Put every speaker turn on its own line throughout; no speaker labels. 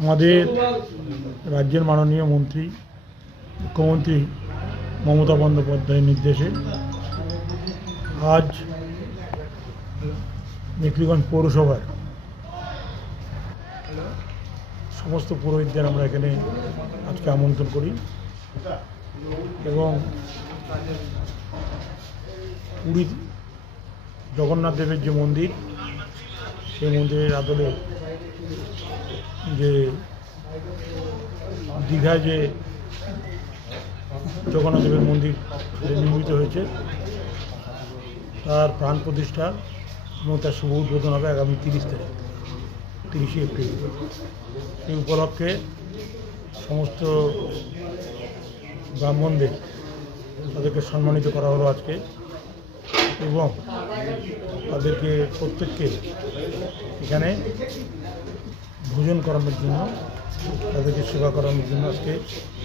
আমাদের রাজ্যের মাননীয় মন্ত্রী, মুখ্যমন্ত্রী মমতা বন্দ্যোপাধ্যায়ের নির্দেশে আজ মেকলিগঞ্জ পৌরসভার সমস্ত পুরোহিতদের আমরা এখানে আজকে আমন্ত্রণ করি এবং পুরীর জগন্নাথ দেবের যে মন্দির, সেই মন্দিরের আদলে যে দীঘায় যে জগন্নাথ দেবের মন্দির নির্মিত হয়েছে, তার প্রাণ প্রতিষ্ঠা এবং তার শুভ উদ্বোধন হবে আগামী তিরিশ তারিখ, তিরিশে এপ্রিল। এই উপলক্ষে সমস্ত ব্রাহ্মণদের তাদেরকে সম্মানিত করা হলো আজকে এবং তাদেরকে প্রত্যেককে এখানে ভোজন করানোর জন্য, তাদেরকে সেবা করানোর জন্য আজকে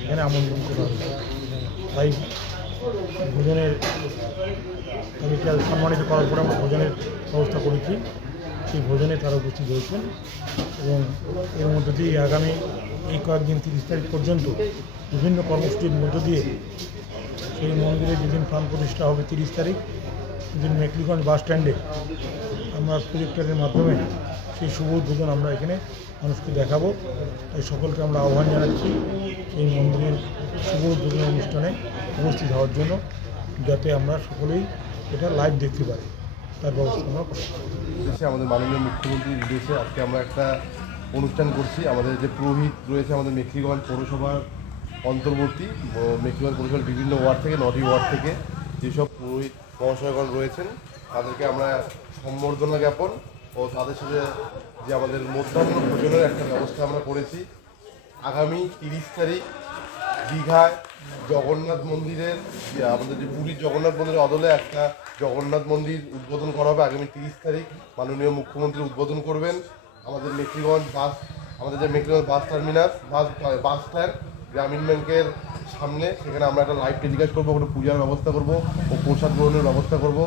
এখানে আমন্ত্রণ করা হয়েছে। তাই ভোজনের তাদেরকে সম্মানিত করার পরে আমরা ভোজনের ব্যবস্থা করেছি। সেই ভোজনে তারা উপস্থিত হয়েছেন এবং এর মধ্য দিয়ে আগামী এই কয়েকদিন তিরিশ তারিখ পর্যন্ত বিভিন্ন কর্মসূচির মধ্য দিয়ে সেই মন্দিরে যেদিন প্রাণ প্রতিষ্ঠা হবে তিরিশ তারিখ সেদিন মেকলিগঞ্জ বাস স্ট্যান্ডে আমরা প্রজেক্টরের মাধ্যমে সেই শুভ উদ্বোধন আমরা এখানে মানুষকে দেখাবো। তাই সকলকে আমরা আহ্বান জানাচ্ছি এই মন্দিরের শুভ উদ্বোধন অনুষ্ঠানে উপস্থিত হওয়ার জন্য, যাতে আমরা সকলেই এটা লাইভ দেখতে পারি। তার ব্যবস্থা আমরা
দেশে আমাদের মাননীয় মুখ্যমন্ত্রীর নির্দেশে আজকে আমরা একটা অনুষ্ঠান করছি। আমাদের যে পুরোহিত রয়েছে আমাদের মেখলিগঞ্জ পৌরসভার অন্তর্বর্তী ও মেখলিগঞ্জ পৌরসভার বিভিন্ন ওয়ার্ড থেকে, নটি ওয়ার্ড থেকে যেসব পুরোহিত মহাশয়গণ রয়েছেন। তাদেরকে আমরা সম্বর্ধনা জ্ঞাপন ও তাদের সাথে যে আমাদের মধ্যাহ্ন ভোজনের একটা ব্যবস্থা আমরা করেছি। আগামী তিরিশ তারিখ দীঘায় জগন্নাথ মন্দিরের আমাদের যে পুরীর জগন্নাথ মন্দিরের অদলে একটা জগন্নাথ মন্দির উদ্বোধন করা হবে আগামী তিরিশ তারিখ। মাননীয় মুখ্যমন্ত্রী উদ্বোধন করবেন। আমাদের মেকলিগঞ্জ বাস, আমাদের যে Mekliganj bus terminus, bus bus stand, Grameen ব্যাংকের সামনে, সেখানে আমরা একটা লাইভ টেলিকাস্ট করব, ওখানে পূজার ব্যবস্থা করব, ও প্রসাদ গ্রহণের ব্যবস্থা করব।